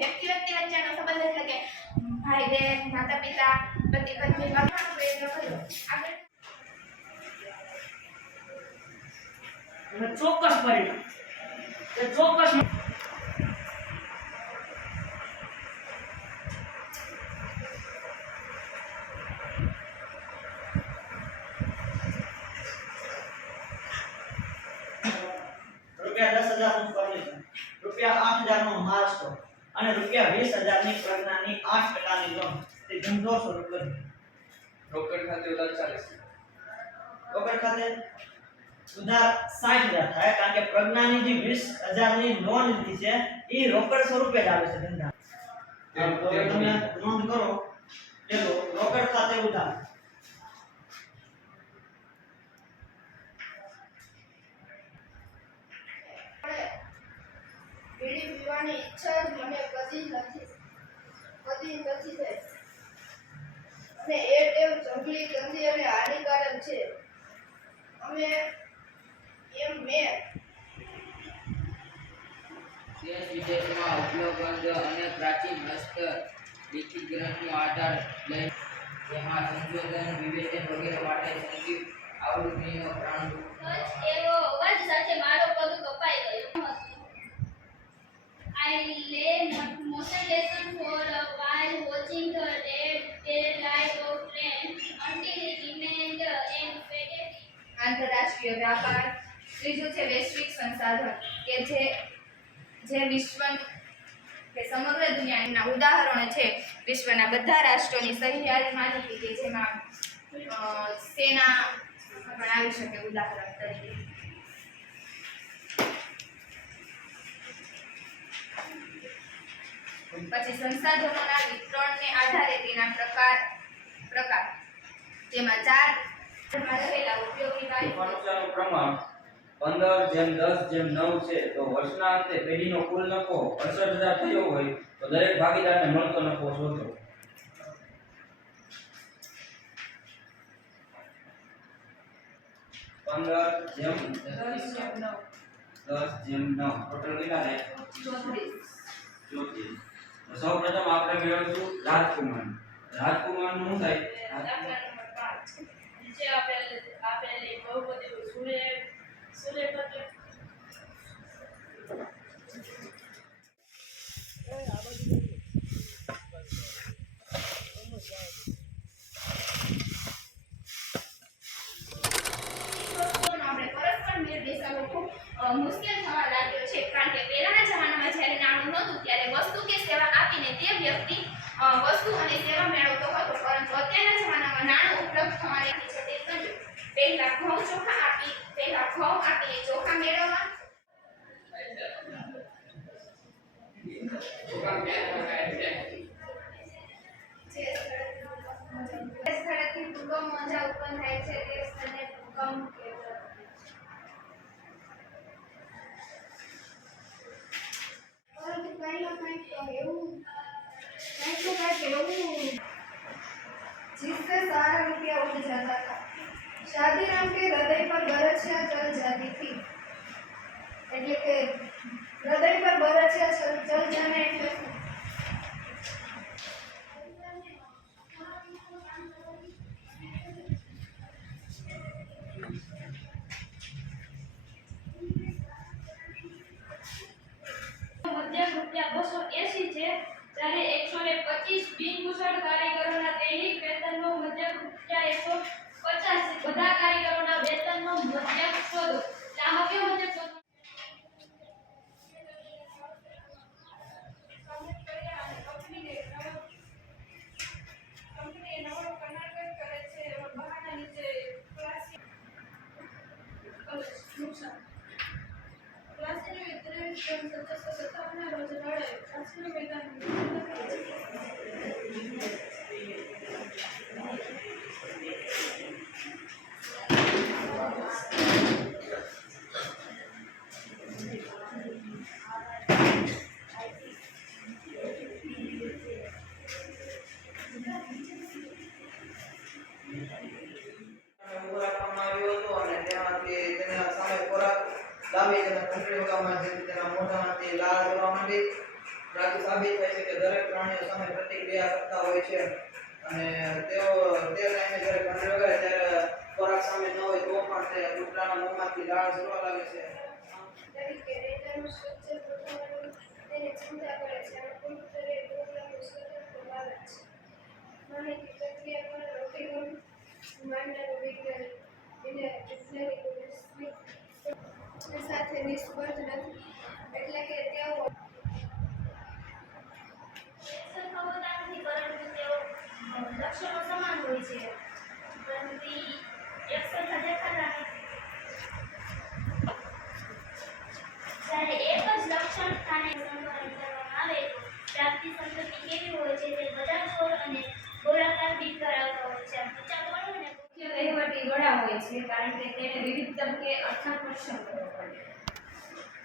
વ્યક્તિ વચ્ચેનો સંબંધ એટલે કે ભાઈ બહેન માતા પિતા પતિ પત્ની લખવાનો પ્રયત્ન કર્યો. આગળ ચોક્કસ પરિણામ એ ચોક્કસ ₹10,000 નું કમિશન, ₹8,000 નો માસ્કો અને ₹20,000 ની પ્રજ્ઞાની 8% ની લોન તે ધંધો શરૂ કર્યો. રોકડ ખાતે ઉધાર 40. રોકડ ખાતે ઉધાર 60,000 થાય કારણ કે પ્રજ્ઞાની જે 20,000 ની લોન લીધી છે એ રોકડ સ્વરૂપે જ આવે છે ધંધા. તમે નોંધ કરો પેલો રોકડ ખાતે ઉધાર બીડી પીવાની ઈચ્છા જ મને કદી નથી થઈ અને એ ટેવ જંગલી ગંદી અને હાનિકારક છે. મેં દેશ વિદેશમાં ઉપલબ્ધ અને પ્રાચીન હસ્તલિખિત ગ્રંથનો આધાર લઈ જેમાં સંશોધન વિવેચન વગેરે માટે સંજીવ આવૃત્તિનો પ્રાણ એવો અવાજ સાથે મારો પગ કપાઈ ગયો. I lay motionless for a while, watching the red light of train until it remained embedded. આંતરરાષ્ટ્રીય વ્યાપાર. ત્રીજું છે વૈશ્વિક સંસાધન કે જે વિશ્વ કે સમગ્ર દુનિયાના ઉદાહરણો છે. વિશ્વના બધા રાષ્ટ્રોની સહિયારી માહિતી કે જેમાં સેના પણ આવી શકે ઉદાહરણ તરીકે. પછી સંસાધનોના વિતરણને આધારે તેના પ્રકાર તેમાં 4 રહેલા ઉપયોગી ફાનુસાનું પ્રમાણ 15:10:9 છે. તો વર્ષના અંતે પેઢીનો કુલ નફો 68,000 થયો હોય તો દરેક ભાગીદારને મળતો નફો શોધો. 15:10:9 ટોટલ કેટલા થાય? 34. તો સૌપ્રથમ આપણે મેળવીશું રાજકુમાર નું શું થાય? નીચે આપેલી બહુપદી સુલે પત્ર મુશ્કેલ થવા લાગ્યો છે કારણ કે પહેલાના જમાનામાં જ્યારે નાણું નહોતું ત્યારે વસ્તુ કે સેવા આપીને તે વ્યક્તિ વસ્તુ અને સેવા મેળવતો હતો, પરંતુ અત્યારના જમાનામાં નાણું ઉપલબ્ધ થવાની છે તે કર્યું. પહેલા ઘઉં આપીને ચોખા મેળવવા. જે સ્થળેથી ભૂકંપ મોજા ઉત્પન્ન થાય છે તે સ્થળને ભૂકંપ કહેવાય. जिससे सारा रुपया उड़ जाता था. शादी नाम के हृदय पर बरछिया चल जाती थी. એટલે કે હૃદય પર બરછિયા ચલ જાને એટલે મધ્યમ ₹280 છે, જ્યારે 125 બિનકુશળ કારીગરોના દૈનિક વેતનનો મધ્યક ₹150 છે. બધા કારીગરોના વેતનનો મધ્યક શોધો. ચાહકે મધ્યક શોધો. કંપની નવો કનાર્ગત કરે છે બહારના નીચે નુકસાન ક્લાસની 23/17/57 રોજ લડાઈ રાષ્ટ્રીય મેદાન આથી સાબિત થાય છે કે દરેક પ્રાણીઓ સામે પ્રતિક્રિયા કરતા હોય છે અને તેઓ તે ટાઈમે જ્યારે ઘંટડી વગાડે ત્યારે ખોરાક સામે ન હોય તો પણ તે કૂતરાના મોંમાંથી લાળ ઝરવા લાગે છે. તરીકે ડેટાનું સ્ટ્રક્ચર બતાવવાનું તેને ચિંતા કરે છે અને કોમ્પ્યુટર એ પ્રોગ્રામનું સ્વતંત્ર બાબત છે. માહિતી પ્રક્રિયા પર અભિગમ માનનારું વિજ્ઞાન એને વૈજ્ઞાનિકો સાથે નિષ્પર્ધ નથી એટલે કે તેઓ એક્શન ખબર નથી પરંતુ તેઓ લક્ષણો સમાન હોય છે પરંતુ એક સરખા દેખાતા નથી. જ્યારે એક જ લક્ષણ સ્થાને સંકલન કરવામાં આવે તો પ્રાપ્તિ સંતતિ કેવી હોય છે તે બધા ગોળ અને ગોળાકાર બીજ ધરાવતા હોય છે. ઊંચા ગોળ અને મુખ્ય વહીવટી વડા હોય છે કારણ કે તેને વિવિધ તબક્કે અર્થાકર્ષણ કરવો પડે.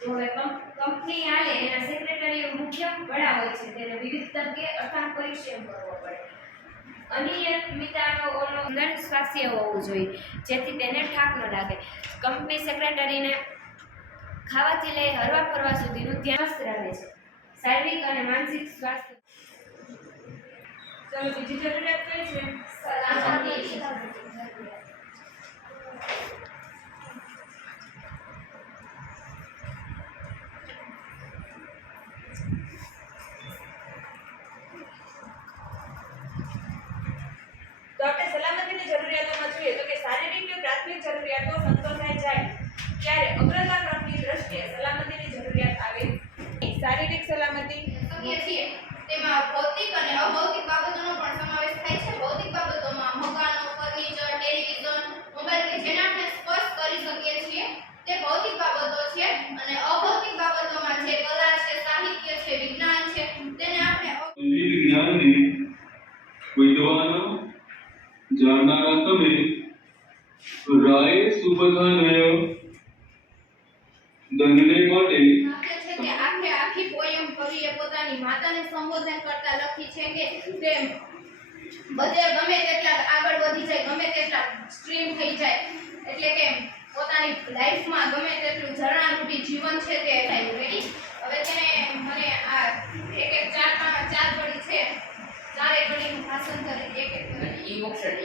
જો હવે કંપની હાલે એના સેક્રેટરી મુખ્ય વડા હોય છે તેને વિવિધ તબક્કે અર્થાકર્ષણ કરવો પડે. અનિયમિતતાનો ઓલો અંદર સ્વાસ્થ્ય હોવું જોઈએ જેથી તેને થાક ન લાગે. કંપની સેક્રેટરીને ખાવાથી લઈ હરવા ફરવા સુધીનું ધ્યાન રહે છે. શારીરિક અને માનસિક સ્વાસ્થ્ય. ચાલો બીજી જરૂરિયાત કઈ છે? સલામતી. તો આપણે સલામતીની જરૂરિયાતોમાં જોઈએ તો કે શારીરિક કે પ્રાથમિક જરૂરિયાતો સંતોષાઈ જાય ત્યારે અગ્રતા ક્રમની દ્રષ્ટિએ સલામતીની જરૂરિયાત આવે. શારીરિક સલામતી શકીએ છીએ તેમાં ભૌતિક અને અભૌતિક બાબતોનો પણ સમાવેશ થાય છે. ભૌતિક બાબતોમાં મકાનો, ફર્નિચર, ટેલિવિઝન, મોબાઈલ કે જેને આપણે સ્પર્શ કરી શકીએ છીએ તે ભૌતિક બાબતો છે અને અભૌતિક બાબતોમાં જે કલા છે, સાહિત્ય છે, વિજ્ઞાન છે તેને આપણે વિજ્ઞાનને વિદ્વાનો જાણનારા તમે રાય સુબધાનય દંડને માટે આપે છે કે આખી પોયમ કવિએ પોતાની માતાને સંબોધન કરતા લખી છે કે તે બધે ગમે તેટલા આગળ વધી જાય, ગમે તેટલા સ્ટ્રીમ થઈ જાય એટલે કે પોતાની લાઈફમાં ગમે તેટલું ઝરણારૂપી જીવન છે તે થાય. રેડી? હવે તેને મને આ એક ચાર પડી છે ચારે પડીનું ભાષાંતર એક ઈ-ઓક્શન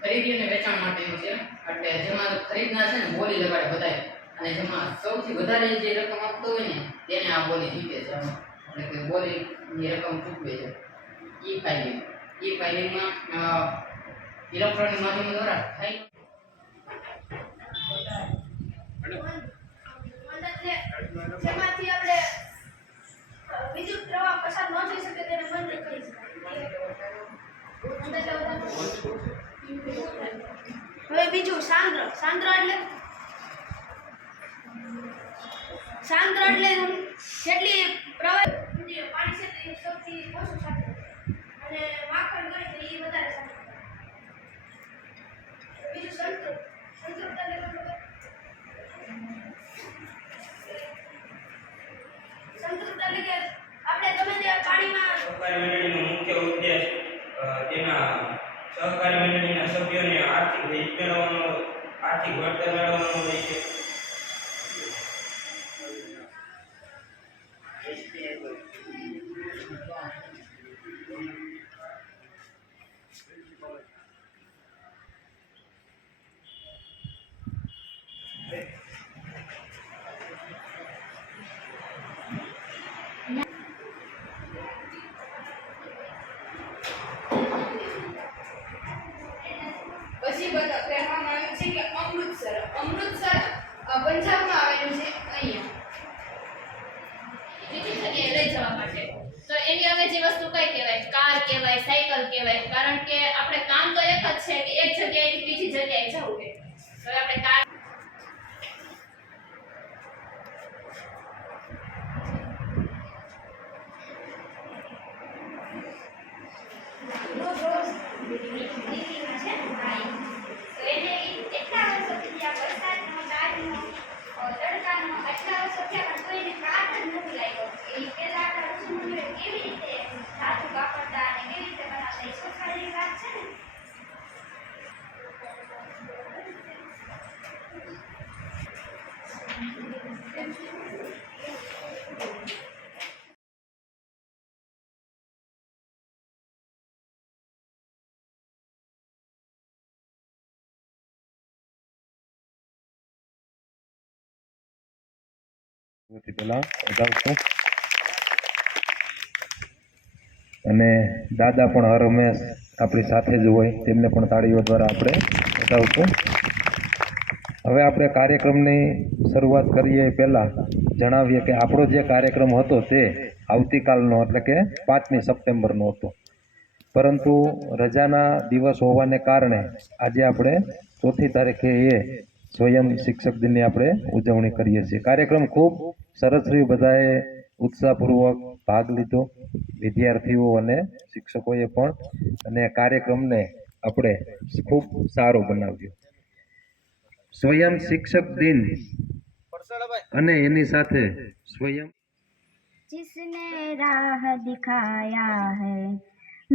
ખરીદી અને વેચાણ માટેનું છે એટલે જેમાં ખરીદનાર છે ને બોલી લગાડે બધાય અને જેમાં સૌથી વધારે જે રકમ આપતો હોય ને તેને આ બોલી જીતે છે એટલે કે બોલીની રકમ ચૂકવે છે. ઈ ફાઇલિંગમાં ઇલેક્ટ્રોનિક માધ્યમ દ્વારા થાય. જેમાંથી આપણે વિદ્યુત પ્રવાહ પસાર ન થઈ શકે તેને બંધ કરી શકાય. હવે બીજું સાંદ્ર એટલે જેટલી પ્રવાહ પાણી છે તે સૌથી ઓછું સાંદ્ર અને માખણ ગણી તો એ વધારે સાંદ્ર. બીજું સંતૃપ્ત એટલે કે આપણે ગમે તે પાણીમાં સહકારી મંડળીનો મુખ્ય ઉદ્દેશ તેના સહકારી મંડળીના સભ્યોને આર્થિક વળતર મેળવવાનો હોય છે. પછી કહેવામાં આવ્યું છે કે અમૃતસર પંજાબમાં આવેલું છે અહીંયા બીજી જગ્યાએ લઈ જવા માટે. તો એની અંગ્રેજી વસ્તુ કઈ કહેવાય? કાર કહેવાય, સાયકલ કહેવાય કારણ કે આપણે કામ તો એક જ છે કે એક જગ્યાએથી બીજી જગ્યાએ જવું છે. તો આપણે કાર સૌથી પહેલા વધાવશું અને દાદા પણ હર હંમેશ આપણી સાથે જ હોય, તેમને પણ તાળીઓ દ્વારા આપણે વધાવશું. હવે આપણે કાર્યક્રમની શરૂઆત કરીએ પહેલાં જણાવીએ કે આપણો જે કાર્યક્રમ હતો તે આવતીકાલનો એટલે કે 5મી સપ્ટેમ્બરનો હતો, પરંતુ રજાના દિવસ હોવાને કારણે આજે આપણે 4મી તારીખે સ્વયં શિક્ષક દિનની આપણે ઉજવણી કરીએ છીએ. કાર્યક્રમ ખૂબ સરસ રહ્યું, બધાએ ઉત્સાહપૂર્વક ભાગ લીધો, વિદ્યાર્થીઓ અને શિક્ષકોએ પણ, અને કાર્યક્રમને આપણે ખૂબ સારો બનાવ્યો. સ્વયં શિક્ષક દિન અને એની સાથે સ્વયં जिसने राह दिखाया है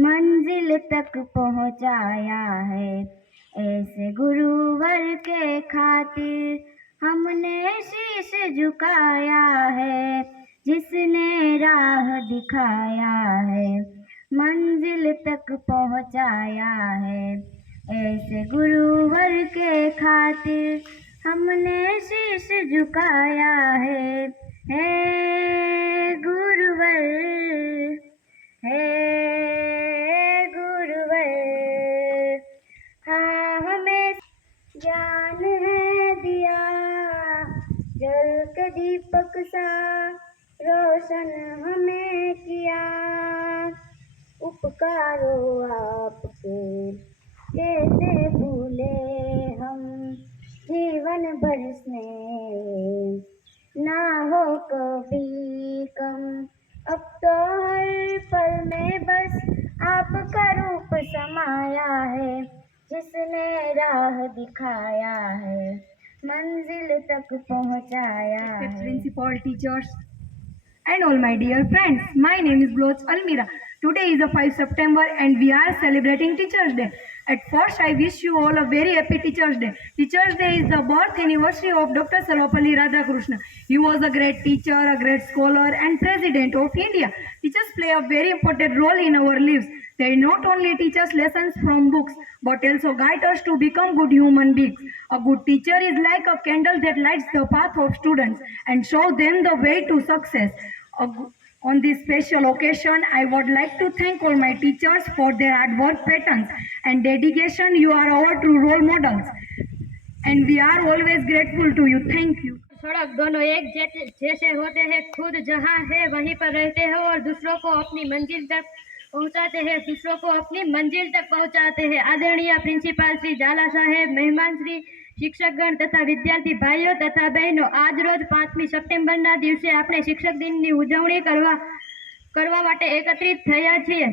मंजिल तक पहुंचाया है ऐसे गुरुवर के खातिर हमने शीश झुकाया है जिसने राह दिखाया है मंजिल तक पहुंचाया है ऐसे गुरुवर के खातिर हमने शीश झुकाया है गुरुवर हाँ हमें ज्ञान है दिया जल के दीपक सा रोशन हमें किया उपकारो आपके कैसे भूले हम जीवन भर स्नेह ना हो कभी कम अब तो हर पल में बस आपका रूप समाया है जिसने राह दिखाया है मंजिल तक पहुंचाया है. Principal, teachers, and all my dear friends, my name is Bloch Almira. Today is the 5th September and we are celebrating Teachers Day. At first, I wish you all a very happy Teachers Day. Teachers Day is the birth anniversary of Dr. Sarvapalli Radhakrishnan. He was a great teacher, a great scholar and President of India. Teachers play a very important role in our lives. They not only teach us lessons from books, but also guide us to become good human beings. A good teacher is like a candle that lights the path of students and show them the way to success. On this special occasion, I would like to thank all my teachers for their hard work patterns and dedication. You are our true role models and we are always grateful to you. Thank you. सड़क दोनों एक जैसे होते हैं, खुद जहाँ है वहीं पर रहते हैं और दूसरों को अपनी मंजिल तक पहुँचाते हैं. आदरणीय प्रिंसिपाल श्री झाला साहेब, मेहमान श्री શિક્ષકગણ તથા વિદ્યાર્થી ભાઈઓ તથા બહેનો, આજ રોજ 5મી સપ્ટેમ્બરના દિવસે આપણે શિક્ષક દિનની ઉજવણી કરવા માટે એકત્રિત થયા છીએ.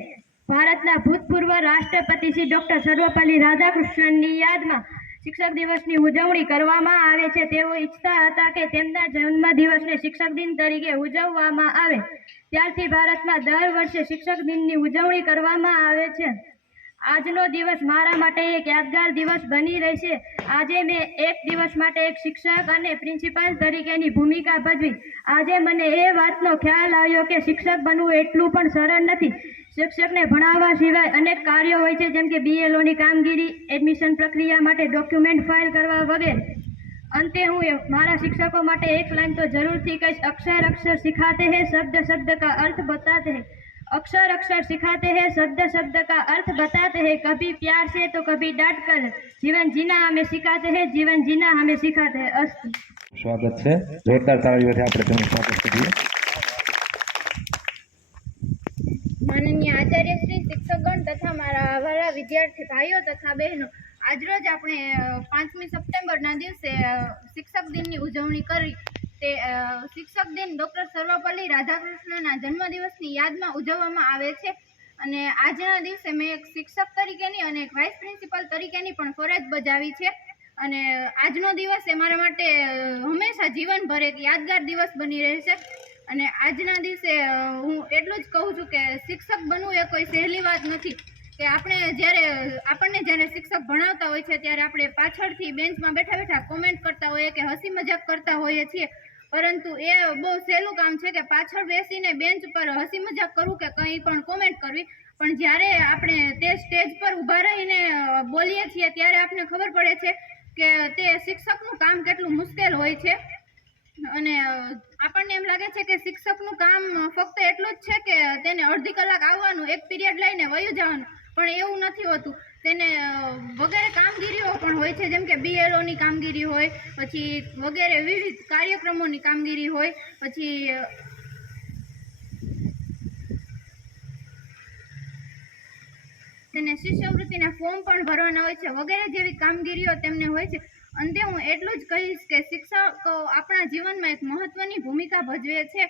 ભારતના ભૂતપૂર્વ રાષ્ટ્રપતિ શ્રી ડોક્ટર સર્વપલ્લી રાધાકૃષ્ણનની યાદમાં શિક્ષક દિવસની ઉજવણી કરવામાં આવે છે. તેઓ ઈચ્છતા હતા કે તેમના જન્મદિવસને શિક્ષક દિન તરીકે ઉજવવામાં આવે. ત્યારથી ભારતમાં દર વર્ષે શિક્ષક દિનની ઉજવણી કરવામાં આવે છે. આજનો દિવસ મારા માટે એક યાદગાર દિવસ બની રહેશે. આજે મેં એક દિવસ માટે એક શિક્ષક અને પ્રિન્સિપાલ તરીકેની ભૂમિકા ભજવી. આજે મને એ વાતનો ખ્યાલ આવ્યો કે શિક્ષક બનવું એટલું પણ સરળ નથી. શિક્ષકને ભણાવવા સિવાય અનેક કાર્યો હોય છે, જેમ કે BLOની કામગીરી, એડમિશન પ્રક્રિયા માટે ડોક્યુમેન્ટ ફાઇલ કરવા વગેરે. અંતે હું મારા શિક્ષકો માટે એક લાઈન તો જરૂરથી કહીશ, અક્ષર अक्षर सिखाते हैं, शब्द शब्द का अर्थ बताते हैं. अक्षर अक्षर सिखाते हैं, शब्द शब्द का अर्थ बताते हैं. कभी प्यार से तो कभी डांट कर जीवन जीना हमें सिखाते हैं, जीवन जीना हमें सिखाते हैं. अस्तु. સ્વાગત છે, જોરદાર તાળીઓથી આપણે તેમનું સ્વાગત કરીએ. માનનીય આચાર્યશ્રી, શિક્ષકગણ તથા મારા વહાલા વિદ્યાર્થી ભાઈઓ તથા બહેનો, આજરોજ આપણે 5મી સપ્ટેમ્બરના દિવસે શિક્ષક દિનની ઉજવણી કરી. તે શિક્ષક દિન ડૉક્ટર સર્વપલ્લી રાધાકૃષ્ણના જન્મદિવસની યાદમાં ઉજવવામાં આવે છે. અને આજના દિવસે મેં એક શિક્ષક તરીકેની અને એક વાઇસ પ્રિન્સિપલ તરીકેની પણ ફરજ બજાવી છે. અને આજનો દિવસ એ મારા માટે હંમેશા જીવનભર એક યાદગાર દિવસ બની રહેશે. અને આજના દિવસે હું એટલું જ કહું છું કે શિક્ષક બનવું એ કોઈ સહેલી વાત નથી. કે આપણને જ્યારે શિક્ષક ભણાવતા હોય છે ત્યારે આપણે પાછળથી બેન્ચમાં બેઠા બેઠા કોમેન્ટ કરતા હોઈએ કે હસી મજાક કરતા હોઈએ છીએ, પરંતુ એ બહુ સહેલું કામ છે કે પાછળ બેસીને બેન્ચ પર હસી મજાક કરવું કે કંઈ પણ કોમેન્ટ કરવી. પણ જ્યારે આપણે તે સ્ટેજ પર ઊભા રહીને બોલીએ છીએ ત્યારે આપણને ખબર પડે છે કે તે શિક્ષકનું કામ કેટલું મુશ્કેલ હોય છે. અને આપણને એમ લાગે છે કે શિક્ષકનું કામ ફક્ત એટલું જ છે કે તેને અડધી કલાક આવવાનું, એક પીરિયડ લઈને વયું જવાનું, પણ એવું નથી હોતું. તેને વગેરે કામગીરીઓ પણ હોય છે, જેમ કે BLOની કામગીરી હોય, પછી વગેરે વિવિધ કાર્યક્રમોની કામગીરી હોય, પછી તેને શિષ્યવૃત્તિના ફોર્મ પણ ભરવાના હોય છે, વગેરે જેવી કામગીરીઓ તેમને હોય છે. અંતે હું એટલું જ કહીશ કે શિક્ષકો આપણા જીવનમાં એક મહત્વની ભૂમિકા ભજવે છે,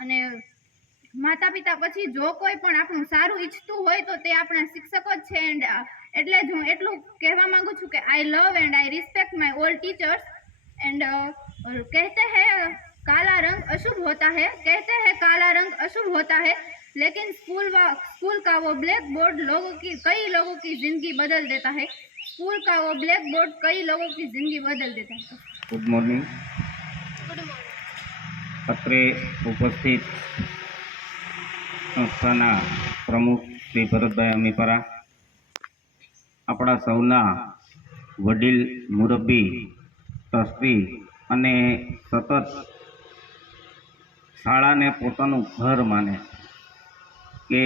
અને માતા પિતા પછી જો કોઈ પણ આપણું સારું ઈચ્છતું હોય તો તે આપણા શિક્ષકો જ છે. એન્ડ એટલે જ હું એટલું કહેવા માંગુ છું કે I love and I respect my all teachers. And कहते हैं काला रंग अशुभ होता है, कहते हैं काला रंग अशुभ होता है, लेकिन स्कूल का वो ब्लैक बोर्ड कई लोगों की जिंदगी बदल देता है. स्कूल का वो ब्लैक बोर्ड कई लोगों की जिंदगी बदल देता है. Good morning. અત્રે ઉપસ્થિત સંસ્થાના પ્રમુખ શ્રી ભરતભાઈ અમીપરા, આપણા સૌના વડીલ મુરબ્બી ટ્રસ્ટી અને સતત શાળાને પોતાનું ઘર માને કે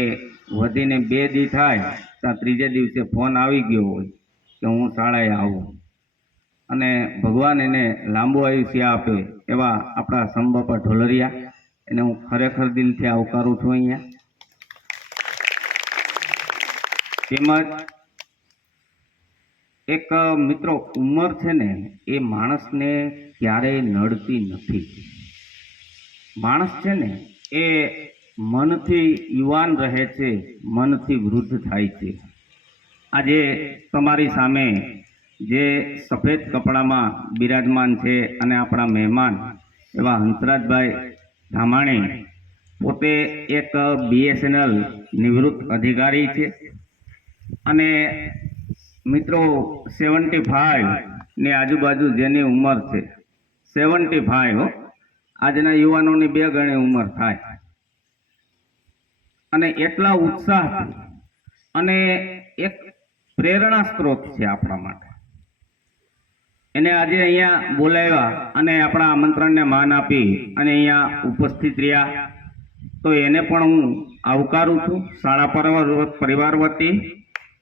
વધીને 2 દી થાય ત્યાં ત્રીજે દિવસે ફોન આવી ગયો હોય કે હું શાળાએ આવું, અને ભગવાન એને લાંબુ આયુષ્ય આપે એવા આપણા સંબાપા ઢોલરિયા, એને હું ખરેખર દિલથી આવકારું છું અહીંયા. તેમજ એક મિત્રો, ઉંમર છે ને એ માણસને ક્યારેય નડતી નથી. માણસ છે ને એ મનથી યુવાન રહે છે, મનથી વૃદ્ધ થાય છે. આજે તમારી સામે જે સફેદ કપડામાં બિરાજમાન છે અને આપણા મહેમાન એવા હંસરાજભાઈ ધામાણી, પોતે એક BSNL નિવૃત્ત અધિકારી છે, અને મિત્રો 75 ની આજુબાજુ જેની ઉંમર છે, 75 આજના યુવાનોની 2 ગણી ઉંમર થાય, અને એટલા ઉત્સાહ અને એક પ્રેરણા સ્ત્રોત છે આપણા માટે. એને આજે અહીંયા બોલાવ્યા અને આપણા આમંત્રણને માન આપી અને અહીંયા ઉપસ્થિત રહ્યા, તો એને પણ હું આવકારું છું. શાળા પરિવાર વતી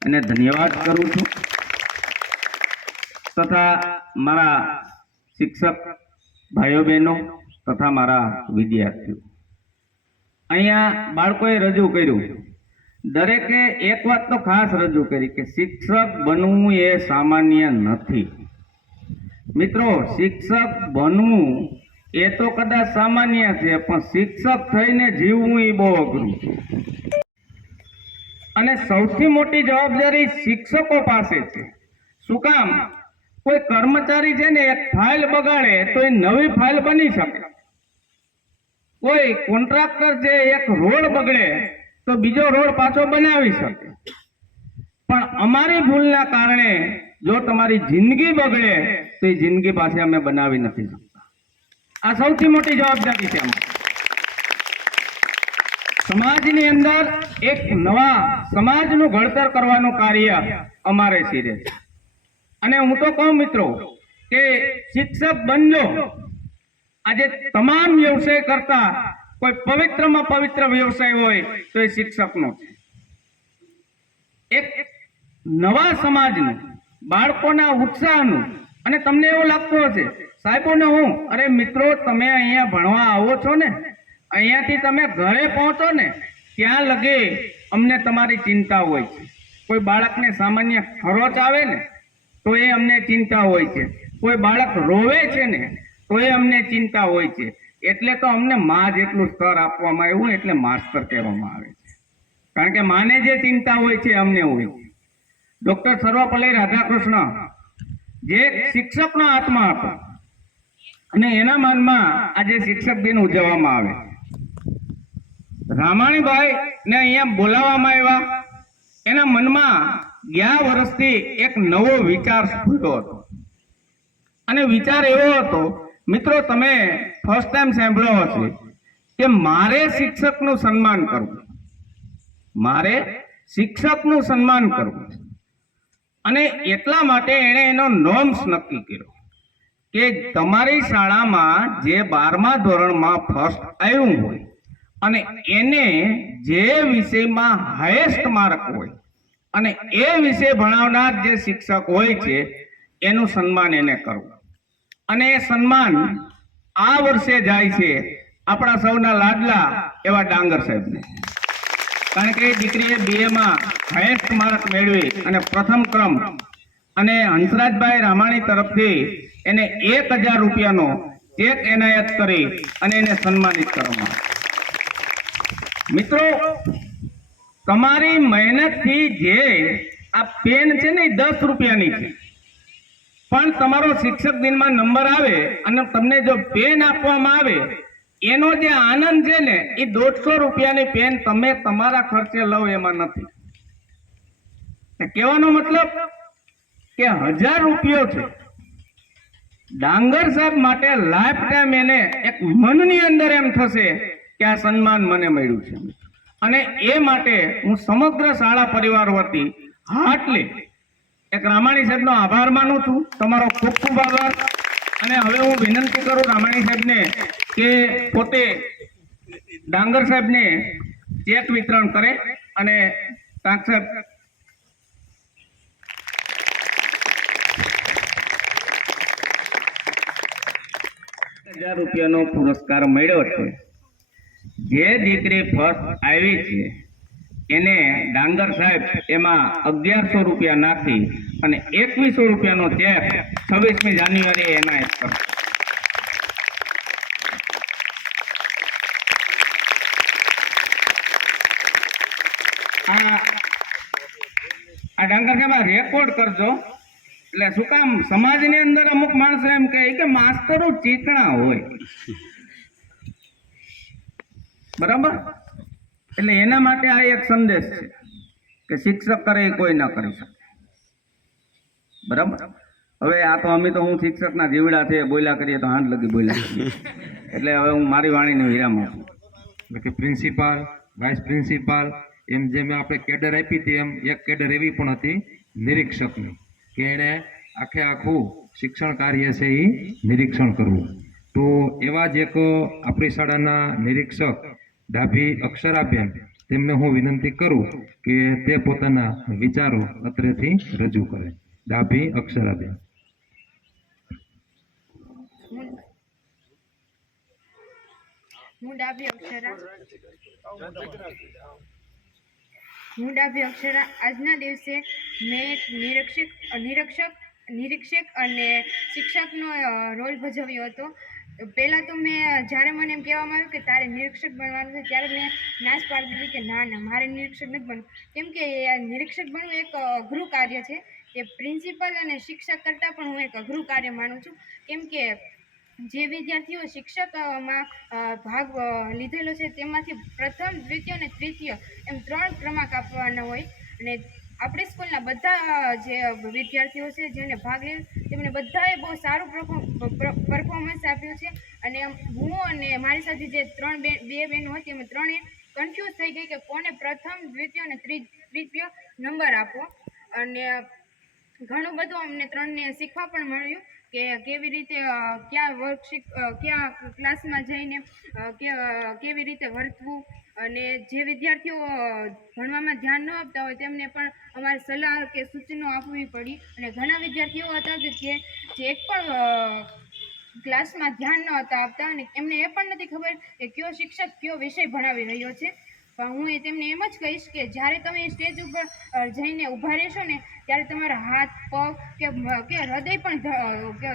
એને ધન્યવાદ કરું છું. તથા મારા શિક્ષક ભાઈઓ બહેનો તથા મારા વિદ્યાર્થીઓ, અહીંયા બાળકોએ રજૂ કર્યું, દરેકે એક વાત તો ખાસ રજૂ કરી કે શિક્ષક બનવું એ સામાન્ય નથી. મિત્રો, શિક્ષક બનવું એ તો કદાચ સામાન્ય છે, પણ શિક્ષક થઈને જીવવું એ બહુ અઘરું છે. અને સૌથી મોટી જવાબદારી શિક્ષકો પાસે છે. શું કામ? કોઈ કર્મચારી છે ને એક ફાઇલ બગાડે તો એ નવી ફાઇલ બની શકે. કોઈ કોન્ટ્રાક્ટર છે એક રોડ બગડે તો બીજો રોડ પાછો બનાવી શકે. પણ અમારી ભૂલના કારણે જો તમારી જિંદગી બગડે તો એ જિંદગી પાછી અમે બનાવી નથી શકતા. આ સૌથી મોટી જવાબદારી છે. સમાજની અંદર એક નવા સમાજનું ઘડતર કરવાનું કાર્ય અમારે શિરે છે. અને હું તો કહું મિત્રો કે શિક્ષક બનજો. આજે તમામ વ્યવસાય કરતા કોઈ પવિત્રમાં પવિત્ર વ્યવસાય હોય તો એ શિક્ષકનો છે. એક નવા સમાજનું, બાળકોના ઉત્સાહનું. અને તમને એવું લાગતું હશે સાહેબોને હું, અરે મિત્રો તમે અહીંયા ભણવા આવો છો ને, અહીંયાથી તમે ઘરે પહોંચો ને ત્યાં લગે અમને તમારી ચિંતા હોય છે. કોઈ બાળકને સામાન્ય ખરોચ આવે ને તો એ અમને ચિંતા હોય છે, કોઈ બાળક રોવે છે ને તો એ અમને ચિંતા હોય છે. એટલે તો અમને માં જેટલું સ્તર આપવામાં આવ્યું, એટલે માસ્તર કહેવામાં આવે છે. કારણ કે માને જે ચિંતા હોય છે અમને હોય છે. ડૉક્ટર સર્વપલ્લી રાધાકૃષ્ણ જે શિક્ષકનો આત્મા હતો, અને એના માનમાં આજે શિક્ષક દિન ઉજવવામાં આવે છે. રામાણીભાઈ ને અહીંયા બોલાવવામાં આવ્યા, એના મનમાં ગયા વર્ષથી એક નવો વિચાર સ્ફૂટ્યો હતો. અને વિચાર એવો હતો, મિત્રો તમે ફર્સ્ટ ટાઈમ સાંભળ્યો હશે કે મારે શિક્ષકનું સન્માન કરવું, મારે શિક્ષકનું સન્માન કરવું. અને એટલા માટે એણે એનો નોર્મ્સ નક્કી કર્યો કે તમારી શાળામાં જે 12મા ધોરણમાં ફર્સ્ટ આવ્યું હોય અને એને જે વિષયમાં હાઈએસ્ટ માર્ક હોય અને એ વિષય ભણાવનાર જે શિક્ષક હોય છે એનું સન્માન એને કરવું. અને એ સન્માન આ વર્ષે જાય છે આપણા સૌના લાડલા એવા ડાંગર સાહેબને, કારણ કે એ દીકરીએ BA માં હાઈએસ્ટ માર્ક મેળવી અને પ્રથમ ક્રમ, અને હંસરાજભાઈ રામાણી તરફથી એને 1000 રૂપિયાનો ચેક એનાયત કરી અને એને સન્માનિત કરવામાં આવ્યો. મિત્રો, તમારી મહેનતથી જે આ પેન છે ને એ 10 રૂપિયાની છે, પણ તમારો શિક્ષક દિનમાં નંબર આવે અને તમને જો પેન આપવામાં આવે એનો જે આનંદ છે ને એ 150 રૂપિયાની પેન તમે તમારા ખર્ચે લો એમાં નથી. કહેવાનો મતલબ કે 1000 રૂપિયો છે ડાંગર સાહેબ માટે લાઈફ ટાઈમ એને એક મનની અંદર એમ થશે કે આ સન્માન મને મળ્યું છે. અને એ માટે હું સમગ્ર શાળા પરિવાર વતી હાર્ટલી એક રામાણી સાહેબનો આભાર માનું છું. તમારો ખૂબ ખૂબ આભાર. અને હવે હું વિનંતી કરું રામાણી સાહેબને કે પોતે ડાંગર સાહેબને ચેક વિતરણ કરે. અને ટાંક સાહેબ ₹1000નો પુરસ્કાર મળ્યો છે. જે દીકરી ફર્સ્ટ આવી છે એને ડાંગર સાહેબ એમાં 1100 રૂપિયા નાખી અને 2100 રૂપિયાનો ચેક 26મી જાન્યુઆરીએ એનાયત કરશે. આ ડાંગર સાહેબ આ રેકોર્ડ કરજો. એટલે શું કામ સમાજની અંદર અમુક માણસો એમ કહે કે માસ્તરો ચીકણા હોય, બરાબર? એટલે એના માટે આ એક સંદેશ છે કે શિક્ષક કરે એ કોઈ ના કરી શકે, બરાબર? હવે આ તો અમે તો હું શિક્ષકના જીવડા છે, બોલ્યા કરીએ તો હાંડ લગી બોલ્યા કરીએ. એટલે હવે હું મારી વાણીને વિરામ આપું. એટલે કે પ્રિન્સિપાલ, વાઇસ પ્રિન્સિપાલ, એમ જેમ આપણે કેડર આપી હતી એમ એક કેડર એવી પણ હતી નિરીક્ષકની, કે એણે આખે આખું શિક્ષણ કાર્ય છે એ નિરીક્ષણ કરવું. તો એવા જ એક આપણી શાળાના નિરીક્ષક ડાભી અક્ષરાબેન, તેમને હું વિનંતી કરું કે તે પોતાના વિચારો અત્રેથી રજૂ કરે. ડાભી અક્ષરાબેન. હું ડાભી અક્ષરા આજના દિવસે મેં એક નિરીક્ષક અને શિક્ષકનો રોલ ભજવ્યો હતો. પહેલાં તો જ્યારે મને એમ કહેવામાં આવ્યું કે તારે નિરીક્ષક બનવાનું છે ત્યારે મેં નાશ પાડી દીધી કે ના મારે નિરીક્ષક નથી બનવું, કેમ કે નિરીક્ષક બનવું એક અઘરું કાર્ય છે. કે પ્રિન્સિપલ અને શિક્ષક કરતાં પણ હું એક અઘરું કાર્ય માનું છું, કેમ કે જે વિદ્યાર્થીઓ શિક્ષકમાં ભાગ લીધેલો છે તેમાંથી પ્રથમ, દ્વિતીય અને તૃતીય એમ 3 ક્રમાંક આપવાના હોય. અને આપણી સ્કૂલના બધા જે વિદ્યાર્થીઓ છે જેને ભાગ લીધો તેમણે બધાએ બહુ સારું પરફોર્મન્સ આપ્યું છે. અને હું અને મારી સાથે જે 2 બહેનો હતી અમે 3એ કન્ફ્યુઝ થઈ ગઈ કે કોને પ્રથમ, દ્વિતીય અને તૃતીય નંબર આપવો. અને ઘણું બધું અમને 3ને શીખવા પણ મળ્યું કે કેવી રીતે કયા ક્લાસમાં જઈને કેવી રીતે વર્તવું. અને જે વિદ્યાર્થીઓ ભણવામાં ધ્યાન ન આપતા હોય તેમને પણ અમારે સલાહ કે સૂચનો આપવી પડી. અને ઘણા વિદ્યાર્થીઓ હતા જે એક પણ ક્લાસમાં ધ્યાન ન હતા આપતા અને એમને એ પણ નથી ખબર કે કયો શિક્ષક કયો વિષય ભણાવી રહ્યો છે. પણ હું તેમને એમ જ કહીશ કે જ્યારે તમે સ્ટેજ ઉપર જઈને ઊભા રહેશો ને ત્યારે તમારા હાથ, પગ કે હૃદય પણ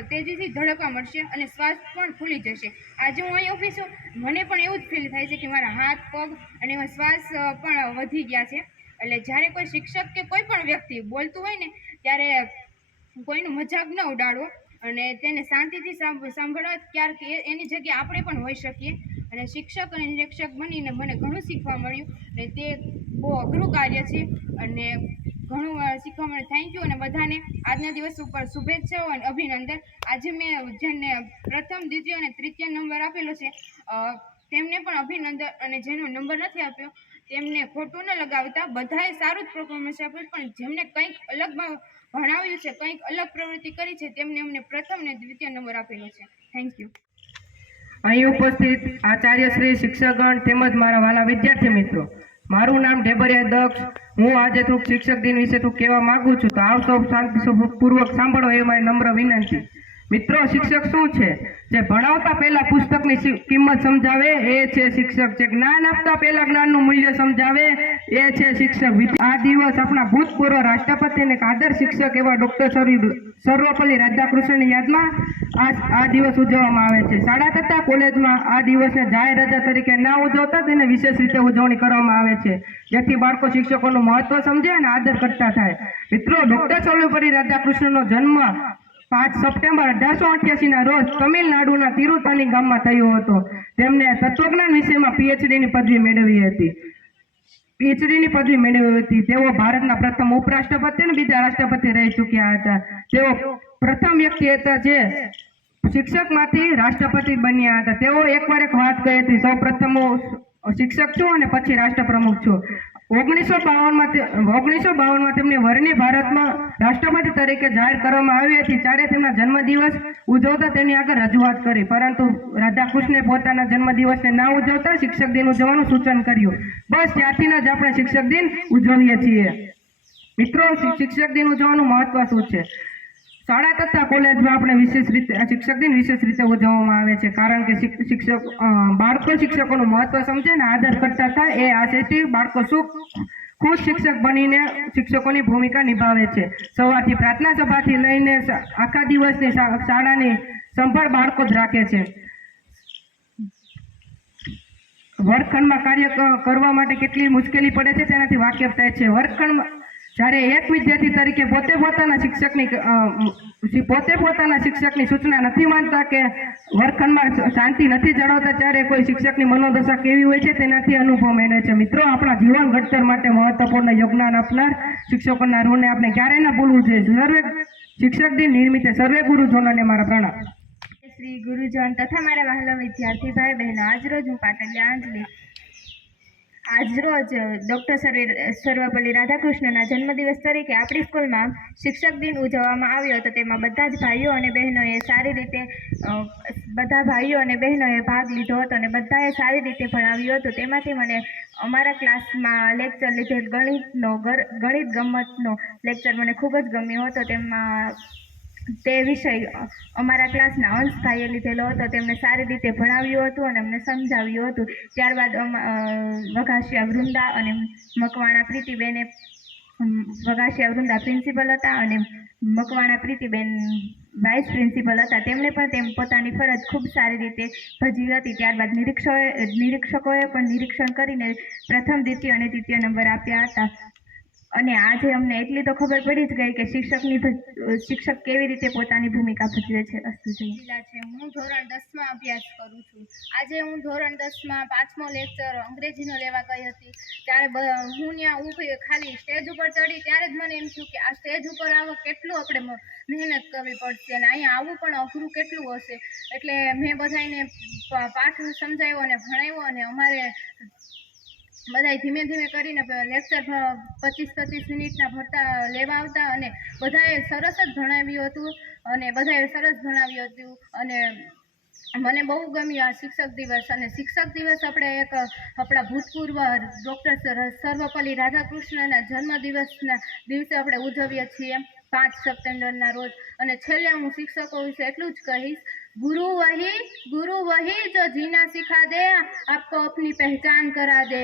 તેજીથી ધડકવા મળશે અને શ્વાસ પણ ફૂલી જશે. આજે હું અહીં ઊભી છું, મને પણ એવું જ ફીલ થાય છે કે મારા હાથ, પગ અને એમાં શ્વાસ પણ વધી ગયા છે. એટલે જ્યારે કોઈ શિક્ષક કે કોઈ પણ વ્યક્તિ બોલતું હોય ને ત્યારે કોઈનું મજાક ન ઉડાડવો અને તેને શાંતિથી સાંભળવા. ક્યારેક એની જગ્યાએ આપણે પણ હોઈ શકીએ. અને શિક્ષક અને નિરીક્ષક બનીને મને ઘણું શીખવા મળ્યું અને તે બહુ અઘરું કાર્ય છે અને ઘણું શીખવા મળ્યું. Thank you. અને બધાને આજના દિવસ ઉપર શુભેચ્છાઓ અને અભિનંદન. આજે મેં જેને પ્રથમ, દ્વિતીય અને તૃતીય નંબર આપેલો છે તેમને પણ અભિનંદન, અને જેનો નંબર નથી આપ્યો તેમને ખોટું ન લગાવતા બધાએ સારું જ પરફોર્મન્સ આપ્યું, પણ જેમને કંઈક અલગ ભણાવ્યું છે, કંઈક અલગ પ્રવૃત્તિ કરી છે, તેમને અમને પ્રથમ અને દ્વિતીય નંબર આપેલો છે. Thank you. અહીં ઉપસ્થિત આચાર્યશ્રી, શિક્ષકગણ તેમજ મારા વાલા વિદ્યાર્થી મિત્રો, મારું નામ ઢેબરિયા દક્ષ. હું આજે થોડુંક શિક્ષક દિન વિશે થોડુંક કહેવા માંગુ છું, તો આપ સૌ શાંતિપૂર્વક સાંભળો એ મારી નમ્ર વિનંતી. મિત્રો, શિક્ષક શું છે? જે ભણાવતા પહેલા પુસ્તકની કિંમત સમજાવે એ છે શિક્ષક. જે જ્ઞાન આપતા પહેલા જ્ઞાનનું મૂલ્ય સમજાવે એ છે શિક્ષક. આ દિવસ આપણા ભૂતપૂર્વ રાષ્ટ્રપતિ અને આદર્શ શિક્ષક એવા ડોક્ટર સર્વપલ્લી રાધાકૃષ્ણની યાદમાં આ દિવસ ઉજવવામાં આવે છે. શાળા તથા કોલેજમાં આ દિવસને જાહેર રજા તરીકે ના ઉજવતા તેને વિશેષ રીતે ઉજવણી કરવામાં આવે છે, જેથી બાળકો શિક્ષકોનું મહત્વ સમજે અને આદર કરતા થાય. મિત્રો, ડોક્ટર સર્વપલ્લી રાધાકૃષ્ણનો જન્મ 5 સપ્ટેમ્બર 1888ના રોજ તમિલનાડુના તિરુતની ગામમાં થયો હતો. તેમને તત્વજ્ઞાન વિષયમાં પીએચડીની પદવી મેળવી હતી. તેઓ ભારતના પ્રથમ ઉપરાષ્ટ્રપતિ અને બીજા રાષ્ટ્રપતિ રહી ચૂક્યા હતા. તેઓ પ્રથમ વ્યક્તિ હતા જે શિક્ષકમાંથી રાષ્ટ્રપતિ બન્યા હતા. તેઓ એકવાર એક વાત કહી હતી, સૌ પ્રથમ હું શિક્ષક છું અને પછી રાષ્ટ્રપ્રમુખ છું. 1952માં તેમને વરણી ભારતમાં રાષ્ટ્રપતિ તરીકે જાહેર કરવામાં આવી હતી. ત્યારે તેમના જન્મદિવસ ઉજવતા તેની આગળ રજૂઆત કરી, પરંતુ રાધાકૃષ્ણે પોતાના જન્મદિવસને ના ઉજવતા શિક્ષક દિન ઉજવવાનું સૂચન કર્યું. બસ ત્યારથી જ આપણે શિક્ષક દિન ઉજવીએ છીએ. મિત્રો, શિક્ષક દિન ઉજવવાનું મહત્વ શું છે? શાળા તથા કોલેજમાં આપણે વિશેષ રીતે શિક્ષક દિન વિશેષ રીતે ઉજવવામાં આવે છે, કારણ કે બાળકો શિક્ષકોનું મહત્વ સમજે અને આદર કરતા થાય એ આશયથી બાળકો ખુશ શિક્ષક બનીને શિક્ષકોની ભૂમિકા નિભાવે છે. સવારથી પ્રાર્થના સભાથી લઈને આખા દિવસની શાળાની સંભાળ બાળકો જ રાખે છે. વર્ગખંડમાં કાર્ય કરવા માટે કેટલી મુશ્કેલી પડે છે તેનાથી વાકેફ થાય છે. વર્ગખંડમાં જ્યારે એક વિદ્યાર્થી તરીકે પોતે પોતાના શિક્ષકની સૂચના નથી માનતા કે વર્ગખંડમાં શાંતિ નથી જાળવતા, ત્યારે કોઈ શિક્ષકની મનોદશા કેવી હોય છે તેનાથી અનુભવ મેળવે છે. મિત્રો, આપણા જીવન ઘડતર માટે મહત્વપૂર્ણ યોગદાન આપનાર શિક્ષકોના ઋણને આપણે ક્યારેય ન ભૂલવું જોઈએ. સર્વે શિક્ષક દિન નિમિત્તે સર્વે ગુરુજનોને મારા પ્રણામ. શ્રી ગુરુજન તથા મારા વહાલા વિદ્યાર્થી ભાઈ બહેનો, આજરોજ હું પાટલિયા અંજલિ આજરોજ ડૉક્ટર સર્વપલ્લી રાધાકૃષ્ણના જન્મદિવસ તરીકે આપણી સ્કૂલમાં શિક્ષક દિન ઉજવવામાં આવ્યો હતો. તેમાં બધા જ ભાઈઓ અને બહેનોએ સારી રીતે ભાગ લીધો હતો અને બધાએ સારી રીતે ભણાવ્યું હતું. તેમાંથી મને અમારા ક્લાસમાં લેક્ચર લીધેલ ગણિત ગમ્મતનો લેક્ચર મને ખૂબ જ ગમ્યો હતો. તેમાં તે વિષય અમારા ક્લાસના અંશભાઈએ લીધેલો હતો. તેમણે સારી રીતે ભણાવ્યું હતું અને અમને સમજાવ્યું હતું. ત્યારબાદ વઘાસિયા વૃંદા અને મકવાણા પ્રીતિબેને વઘાસિયા વૃંદા પ્રિન્સિપલ હતા અને મકવાણા પ્રીતિબેન વાઇસ પ્રિન્સિપલ હતા. તેમણે પણ પોતાની ફરજ ખૂબ સારી રીતે ભજવી હતી. ત્યારબાદ નિરીક્ષકોએ પણ નિરીક્ષણ કરીને પ્રથમ, દ્વિતીય અને તૃતીય નંબર આપ્યા હતા. અને આજે અમને એટલી તો ખબર પડી જ ગઈ કે શિક્ષક કેવી રીતે પોતાની ભૂમિકા ભજવે છે. હું ધોરણ 10માં અભ્યાસ કરું છું. આજે હું ધોરણ 10માં 5મો લેક્ચર અંગ્રેજીનો લેવા ગઈ હતી. ત્યારે હું ત્યાં ઊભી ખાલી સ્ટેજ ઉપર ચડી ત્યારે જ મને એમ થયું કે આ સ્ટેજ ઉપર આવવા કેટલું આપણે મહેનત કરવી પડશે અને અહીંયા આવવું પણ અઘરું કેટલું હશે. એટલે મેં બધાને પાઠ સમજાવ્યો અને ભણાવ્યો અને અમારે બધાય ધીમે ધીમે કરીને લેક્ચર 25-25 મિનિટના ભરતા લેવા આવતા અને બધાએ સરસ જ ભણાવ્યું હતું અને બધાએ સરસ ભણાવ્યું હતું અને મને બહુ ગમ્યું આ શિક્ષક દિવસ. અને શિક્ષક દિવસ આપણે એક આપણા ભૂતપૂર્વ ડૉક્ટર સર્વપલ્લી રાધાકૃષ્ણના જન્મદિવસના દિવસે આપણે ઉજવીએ છીએ 5 સપ્ટેમ્બરના રોજ. અને છેલ્લે હું શિક્ષકો વિશે એટલું જ કહીશ, गुरु वही जो जीना सिखा दे आपको अपनी पहचान करा दे।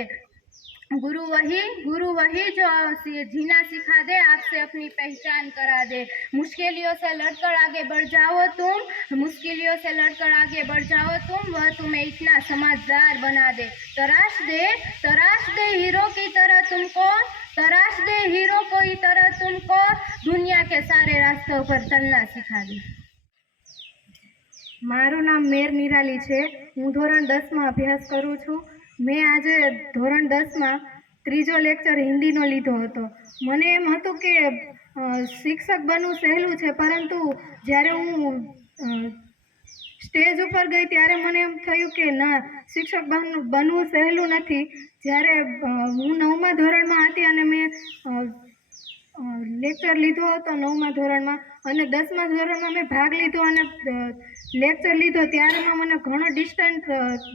गुरु वही जो जीना सिखा दे आपसे अपनी पहचान करा दे। मुश्किलों से लड़कर आगे बढ़ जाओ तुम, वह तुम्हें इतना समझदार बना दे। तराश दे हीरो की तरह तुमको दुनिया के सारे रास्तों पर चलना सिखा दे। મારું નામ મેર નિરાલી છે. હું ધોરણ 10માં અભ્યાસ કરું છું. મેં આજે ધોરણ 10માં ત્રીજો લેક્ચર હિન્દીનો લીધો હતો. મને એમ હતું કે શિક્ષક બનવું સહેલું છે, પરંતુ જ્યારે હું સ્ટેજ ઉપર ગઈ ત્યારે મને એમ થયું કે ના, શિક્ષક બનવું સહેલું નથી. જ્યારે હું 9મા ધોરણમાં હતી અને મેં લેક્ચર લીધો હતો 9મા ધોરણમાં, અને 10મા ધોરણમાં મેં ભાગ લીધો અને લેક્ચર લીધો, ત્યારેમાં મને ઘણો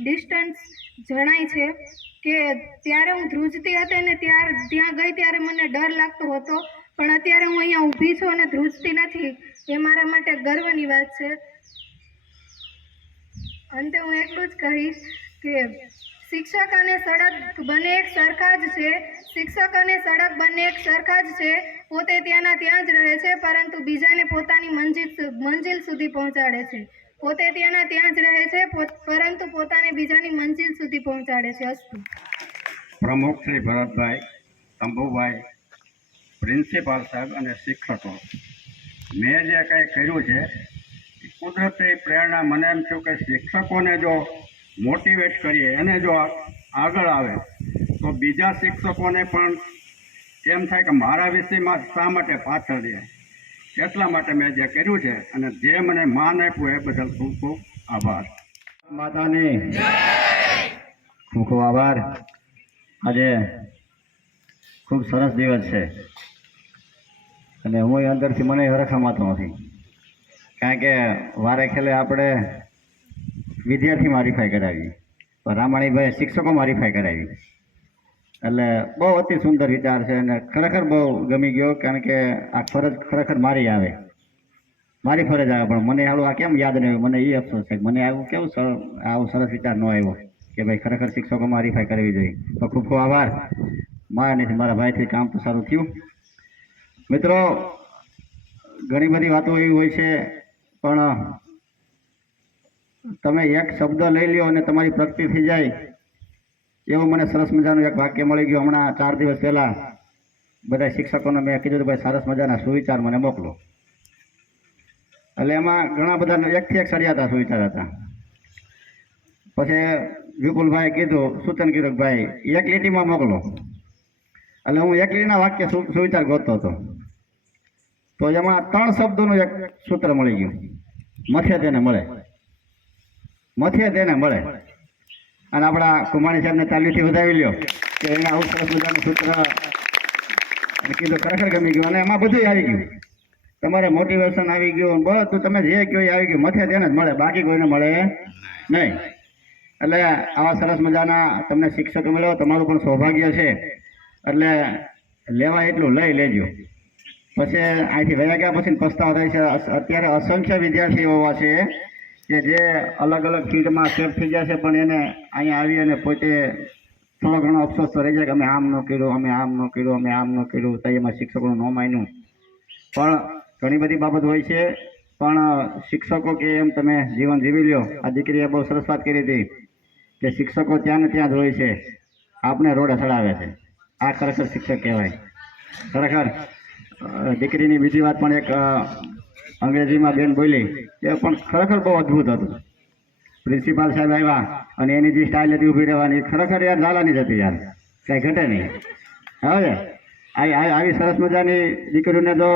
ડિસ્ટન્સ જણાય છે કે ત્યારે હું ધ્રુજતી હતી ને ત્યાં ગઈ ત્યારે મને ડર લાગતો હતો, પણ અત્યારે હું અહીંયા ઊભી છું અને ધ્રુજતી નથી, એ મારા માટે ગર્વની વાત છે. અંતે હું એટલું જ કહીશ કે શિક્ષક અને સડક બંને એક સરખા જ છે. શિક્ષક અને સડક બંને એક સરખા જ છે. પોતે ત્યાંના ત્યાં જ રહે છે, પરંતુ બીજાને પોતાની મંજિલ સુધી પહોંચાડે છે. પોતે ત્યાંના ત્યાં જ રહે છે, પરંતુ પોતાને બીજાની મંજિલ સુધી પહોંચાડે છે. અસ્તુ. પ્રમુખ શ્રી ભરતભાઈ, તંબુભાઈ, પ્રિન્સિપાલ સાહેબ અને શિક્ષકો, મેં જે કંઈ કર્યું છે એ કુદરતી પ્રેરણા. મને એમ થયું કે શિક્ષકોને જો મોટિવેટ કરીએ, એને જો આગળ આવે તો બીજા શિક્ષકોને પણ એમ થાય કે મારા વિષયમાં શા માટે પાછળ રહે. એટલા માટે મેં જે કર્યું છે અને જે મને માન આપ્યું એ બદલ ખૂબ ખૂબ આભાર. માતાની ખૂબ ખૂબ આભાર. આજે ખૂબ સરસ દિવસ છે અને હું અંદરથી મને હરખામાતો નથી, કારણ કે વારે ખેલે આપણે વિદ્યાર્થી મારીફાઈ કરાવી, પણ રામાણીભાઈ શિક્ષકો મારીફાઈ કરાવી, એટલે બહુ અતિ સુંદર વિચાર છે અને ખરેખર બહુ ગમી ગયો. કારણ કે આ ફરજ ખરેખર મારી આવે, મારી ફરજ આવે, પણ મને હાલું આ કેમ યાદ નહીં આવ્યું, મને એ અફસોસ છે. મને આવું કેવું આવું સરસ વિચાર ન આવ્યો કે ભાઈ ખરેખર શિક્ષકો મારીફાઈ કરવી જોઈએ. તો ખૂબ ખૂબ આભાર. મારા નથી, મારા ભાઈથી કામ તો સારું થયું. મિત્રો, ઘણી બધી વાતો એવી હોય છે, પણ તમે એક શબ્દ લઈ લ્યો અને તમારી પ્રગતિ થઈ જાય, એવું મને સરસ મજાનું એક વાક્ય મળી ગયું. હમણાં 4 દિવસ પહેલાં બધા શિક્ષકોને મેં કીધું કે ભાઈ સરસ મજાના સુવિચાર મને મોકલો. એટલે એમાં ઘણા બધા 1 થી 1 સળિયાતા સુવિચાર હતા. પછી વિપુલભાઈ કીધું, સૂચન કર્યું કે ભાઈ 1 લીટીમાં મોકલો. એટલે હું 1 લીટીના વાક્ય સુવિચાર ગોતતો હતો, તો એમાં 3 શબ્દોનું એક સૂત્ર મળી ગયું. મથે તેને મળે, મથે તેને મળે. અને આપણા કુમાણી સાહેબને તાલીથી વધાવી લ્યો કે એને આવું સરસ મજાનું સૂત્ર કીધું, ખરેખર ગમી ગયું. અને એમાં બધું આવી ગયું, તમારે મોટિવેશન આવી ગયું, બધું તમે જે કહો એ આવી ગયું. મથે તેને જ મળે, બાકી કોઈને મળે નહીં. એટલે આવા સરસ મજાના તમને શિક્ષકો મળ્યો, તમારું પણ સૌભાગ્ય છે. એટલે લેવા એટલું લઈ લેજો. પછી અહીંથી વયા ગયા પછી પસ્તાવો થાય છે. અત્યારે અસંખ્ય વિદ્યાર્થીઓ એવા છે કે જે અલગ અલગ ફિલ્ડમાં સેટ થઈ ગયા છે, પણ એને અહીંયા આવી અને પોતે થોડો ઘણો અફસોસ તો રહી જાય કે અમે આમ ન કર્યું, અમે આમ ન કર્યું, અમે આમ ન કર્યું, તો એમાં શિક્ષકોનું ન માન્યું. પણ ઘણી બધી બાબત હોય છે, પણ શિક્ષકો કે એમ તમે જીવન જીવી લ્યો. આ દીકરીએ બહુ સરસ વાત કરી હતી કે શિક્ષકો ત્યાં ને ત્યાં જ હોય છે, આપને રોડે ચડાવે છે. આ ખરેખર શિક્ષક કહેવાય. ખરેખર દીકરીની બીજી વાત પણ એક અંગ્રેજીમાં બેન બોલી, એ પણ ખરેખર બહુ અદ્ભુત હતું. પ્રિન્સિપાલ સાહેબ આવ્યા અને એની જે સ્ટાઇલ હતી ઊભી રહેવાની, ખરેખર યાર ઝાલાની જ હતી યાર, કાંઈ ઘટે નહીં. હવે આવી સરસ મજાની દીકરીઓને જો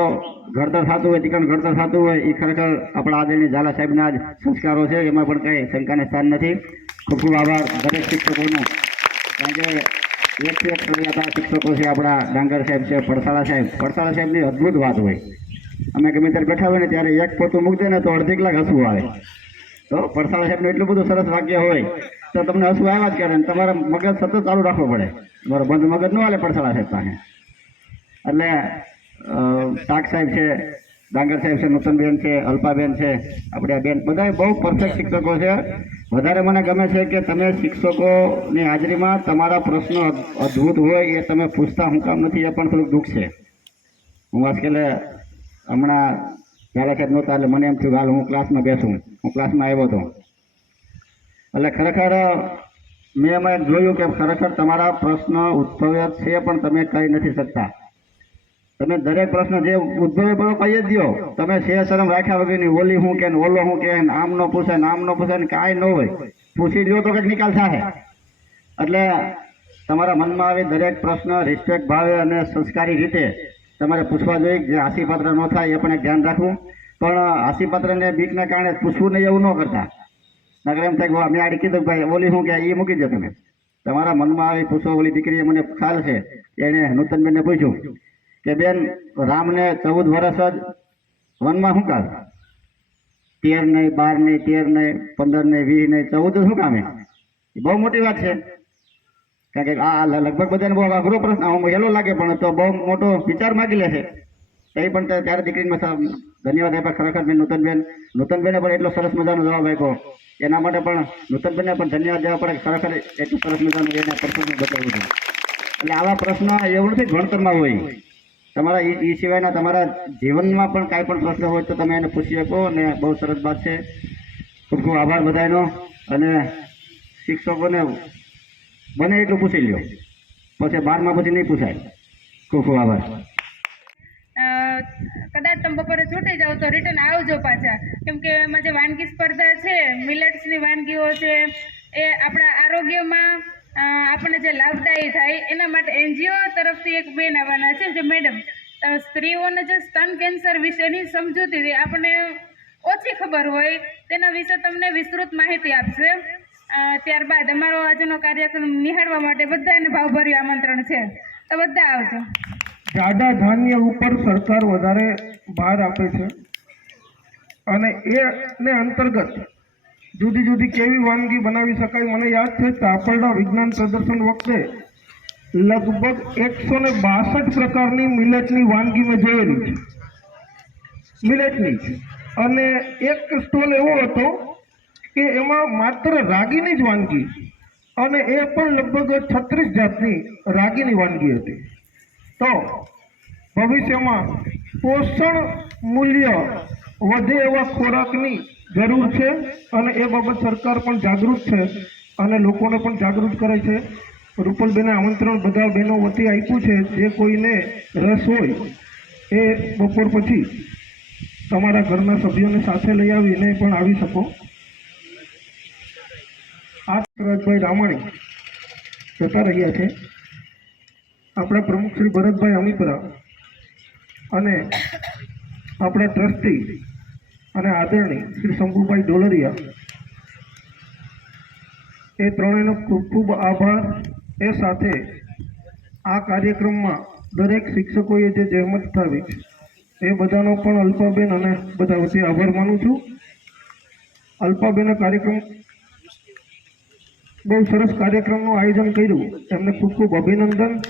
ઘડતર થતું હોય, દીકરીનું ઘડતર થતું હોય, એ ખરેખર આપણા આદરણીય ઝાલા સાહેબના જ સંસ્કારો છે, એમાં પણ કંઈ શંકાને સ્થાન નથી. ખૂબ ખૂબ આભાર દરેક શિક્ષકોનો. કારણ કે 1 થી 1 સળિયાતા શિક્ષકો છે. આપણા ડાંગર સાહેબ છે, પડસાળા સાહેબની અદ્ભુત વાત હોય. અમે ગમે ત્યારે બેઠા હોય ને ત્યારે એક પોતું મૂકી દે ને તો 1.5 કલાક હસવું આવે. તો પડસાળા સાહેબનું એટલું બધું સરસ વાક્ય હોય તો તમને હસવું આવ્યા જ કરે. તમારા મગજ સતત ચાલુ રાખવું પડે, તમારો બંધ મગજ ન હાલે પડસાળા સાહેબ પાસે. એટલે શાક સાહેબ છે, ડાંગર સાહેબ છે, નૂતનબેન છે, અલ્પાબેન છે, આપણે આ બેન બધા બહુ પરફેક્ટ શિક્ષકો છે. વધારે મને ગમે છે કે તમે શિક્ષકોની હાજરીમાં તમારા પ્રશ્નો અદ્ભુત હોય એ તમે પૂછતા હું કામ નથી, એ પણ થોડુંક દુઃખ છે. હું આજકાલે હમણાં ઝાલા સાહેબ નહોતા એટલે મને એમ થયું હાલ હું ક્લાસમાં બેસું. હું ક્લાસમાં આવ્યો હતો એટલે ખરેખર મેં એમાં જોયું કે ખરેખર તમારા પ્રશ્ન ઉદ્ભવે છે, પણ તમે કહી નથી શકતા. તમે દરેક પ્રશ્ન જે ઉદ્ભવે પડો કહી જ દો. તમે શે શરમ રાખ્યા વગરની ઓલી હું કે ઓલો હું કે આમ ન પૂછે ને આમ ન પૂછે ને કાંઈ ન હોય, પૂછી દો તો કંઈક નિકાલ થાય. એટલે તમારા મનમાં આવે દરેક પ્રશ્ન રિસ્પેક્ટ ભાવે અને સંસ્કારી રીતે તમારે પૂછવા જોઈએ. જે હાસ્યપાત્ર ન થાય એ પણ એક ધ્યાન રાખવું. પણ હાસ્યપાત્રને બીકના કારણે પૂછવું નહીં એવું ન કરતા. નગર એમ થાય કે મેં આડી કીધું ભાઈ ઓલી શું કે એ મૂકી દો તમે તમારા મનમાં આવી પૂછો. ઓલી દીકરીએ મને ખ્યાલ છે એણે નૂતનબેનને પૂછ્યું કે બેન રામને 14 વર્ષ જ વનમાં શું કામ 13 નહીં 12 નહીં 13 નહીં 15 નહીં 20 નહીં 14 શું કામે? એ બહુ મોટી વાત છે. કારણ કે આ લગભગ બધાને બહુ અઘરો પ્રશ્ન હેલો લાગે પણ તો બહુ મોટો વિચાર માગી લે છે. એ પણ ત્યારે દીકરીને ધન્યવાદ આપ્યા ખરેખર બેન નૂતનબેને પણ એટલો સરસ મજાનો જવાબ આપ્યો. એના માટે પણ નૂતનબેનને પણ ધન્યવાદ દેવા પડે. ખરેખર એટલું સરસ મજાનું એને પરફોર્મન્સ બતાવ્યું હતું. એટલે આવા પ્રશ્ન એવું નથી ભણતરમાં હોય, તમારા એ સિવાયના તમારા જીવનમાં પણ કાંઈ પણ પ્રશ્ન હોય તો તમે એને પૂછી શકો. અને બહુ સરસ વાત છે. ખૂબ ખૂબ આભાર બધાનો. અને શિક્ષકોને બને એટલું પૂછી લ્યો, પછી 12મા પછી નહીં પૂછાય. ખૂબ ખૂબ આભાર. કદાચ તમે બપોરે છૂટી જાઓ તો રિટર્ન આવજો પાછા, કેમ કે એમાં જે વાનગી સ્પર્ધા છે, મિલેટ્સની વાનગીઓ છે, એ આપણા આરોગ્યમાં આપણને જે લાભદાયી થાય એના માટે NGO તરફથી એક બેન આવવાના છે, જે મેડમ સ્ત્રીઓને જે સ્તન કેન્સર વિશેની સમજૂતી આપણને ઓછી ખબર હોય તેના વિશે તમને વિસ્તૃત માહિતી આપશે. ત્યારબાદ અમારો આજનો કાર્યક્રમ નિહાળવા માટે બધાને ભાવભર્યું આમંત્રણ છે, તો બધા આવજો. જાડા ધાન્ય ઉપર સરકાર વધારે ભાર આપે છે અને એને અંતર્ગત જુદી જુદી કેવી વાનગી બનાવી શકાય. મને યાદ છે તાપરડા વિજ્ઞાન પ્રદર્શન વખતે લગભગ 162 પ્રકારની મિલેટની વાનગી મેં જોયેલી છે, મિલેટની જ. અને એક સ્ટોલ એવો હતો કે એમાં માત્ર રાગીની જ વાનગી, અને એ પણ લગભગ 36 જાતની રાગીની વાનગી હતી. તો ભવિષ્યમાં પોષણ મૂલ્ય વધે એવા ખોરાકની જરૂર છે અને એ બાબત સરકાર પણ જાગૃત છે અને લોકોને પણ જાગૃત કરે છે. રૂપલબેને આમંત્રણ બધા બહેનો વતી આપ્યું છે. જે કોઈને રસ હોય એ બપોર પછી તમારા ઘરના સભ્યોને સાથે લઈ આવીને પણ આવી શકો. આ રાજભાઈ રામાણી જતા રહ્યા છે. આપણા પ્રમુખ શ્રી ભરતભાઈ અમીપરા અને આપણા ટ્રસ્ટી અને આદરણીય શ્રી શંભુભાઈ ડોલરિયા, એ ત્રણેયનો ખૂબ ખૂબ આભાર. એ સાથે આ કાર્યક્રમમાં દરેક શિક્ષકોએ જે જહેમત ઉઠાવી એ બધાનો પણ અલ્પાબેન અને બધા વતી આભાર માનું છું. અલ્પાબેને કાર્યક્રમ બહુ સરસ કાર્યક્રમનું આયોજન કર્યું, એમને ખૂબ ખૂબ અભિનંદન.